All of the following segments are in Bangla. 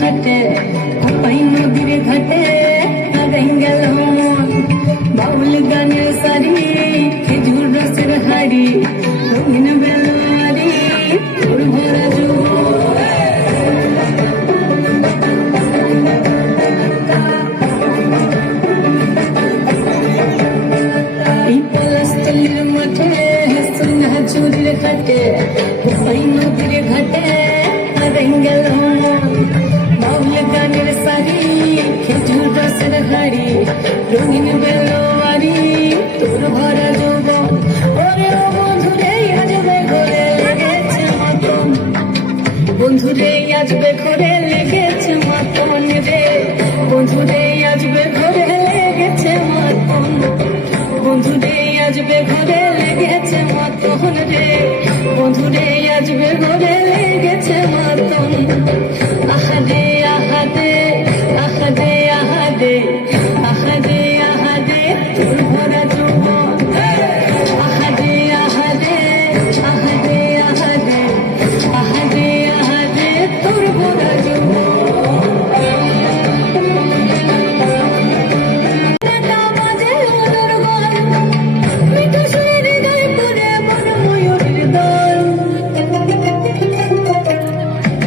ঘাটে কোপাই নদীর ঘাটে গেল মন বাউল গানের সারি খেজুর রসের হাড়ি রঙিন বেলুয়ারি তোর ভরা এই পলাশতলির মাঠে সোনা চুরির ঘাটে কোপাই নদীর ঘাটে গেল মন বাউল গানের সারি খেজুর রসের হাড়ি রঙিন বেলোয়ারি তোর ভরা যৌবন ওরে ও বন্ধুরে আজবে ঘরে লেগেছে মতন বন্ধুরে আজবে ঘরে লেগেছে মতন রে বন্ধুরে আজবে ঘরে লেগেছে মতন বন্ধুরে আজবে ঘরে লেগেছে মতন রে বন্ধুরে আজবে ঘরে লেগেছে মতন আহাদে আহাদে আহাদে আহাদে আহাদে আহাদে তোর ভরা যৌবন আহাদে আহাদে আহাদে আহাদে আহাদে আহাদে তোর ভরা যৌবন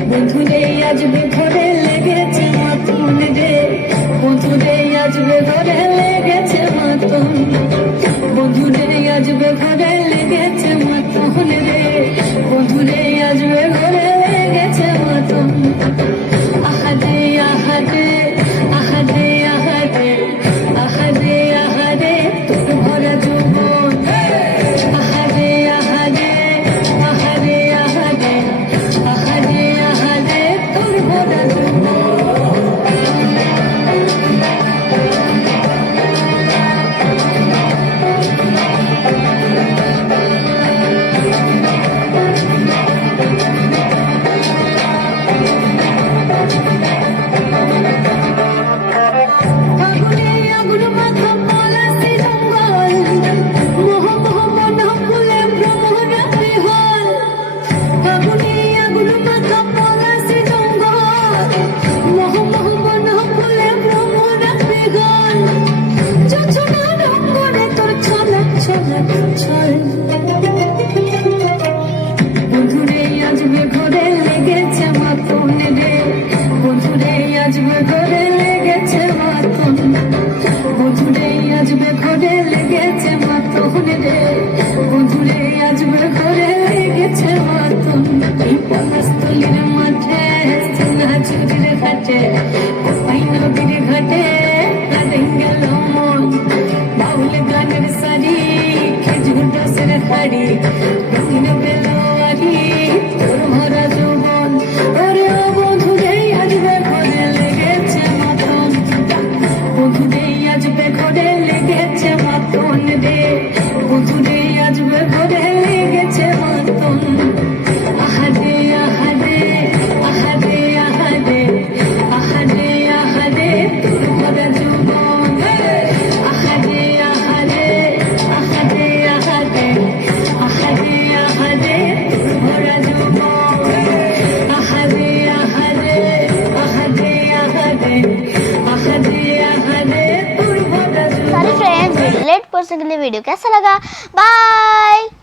বন্ধুরে আজবে ঘরে লেগেছে মতন রে বন্ধুরে আজবে ঘরে লেগেছে মতন বন্ধুরে আজবে ঘরে লেগেছে মতন রে বন্ধুরে আজবে ঘরে লেগেছে মতন আহাদে আহাদে আহাদে আহাদে আহাদে আহাদে তোর ভরা যৌবন আহাদে আহাদে আহাদে আহাদে আহাদে আহাদে তোর ভরা যৌবন বন্ধুরে আজবে ঘরে লেগেছে মতন রে বন্ধুরে আজবে ঘরে লেগেছে মতন বন্ধুরে আজবে ঘরে লেগেছে মতন রে বন্ধুরে আজবে ঘরে লেগেছে মতন এই পলাশতলির মাঠে সোনা চুরির ঘাটে কোপাই নদীর ঘাটে গেল মন বাউল গানের সারি খেজুর রসের হাড়ি রঙিন বেলোয়ারি তোর ভরা যৌবন ওরে ও বন্ধুরে আজবে ঘরে লেগেছে মতন বন্ধুরে আজবে ঘরে লেগেছে মতন রে বন্ধুরে আজবে ঘরে লেগেছে মতন আহাদে আহাদে আহাদে আহাদে আহাদে আহাদে তোর ভরা যৌবন আহাদে আহাদে আহাদে আহাদে আহাদে আহাদে তোর ভরা যৌবন আহাদে আহাদে আহাদে আহাদে আহাদে আহাদে তোর ভরা যৌবন। सॉरी फ्रेंड्स, लेट पहुंचने के लिए वीडियो कैसा लगा? बाय।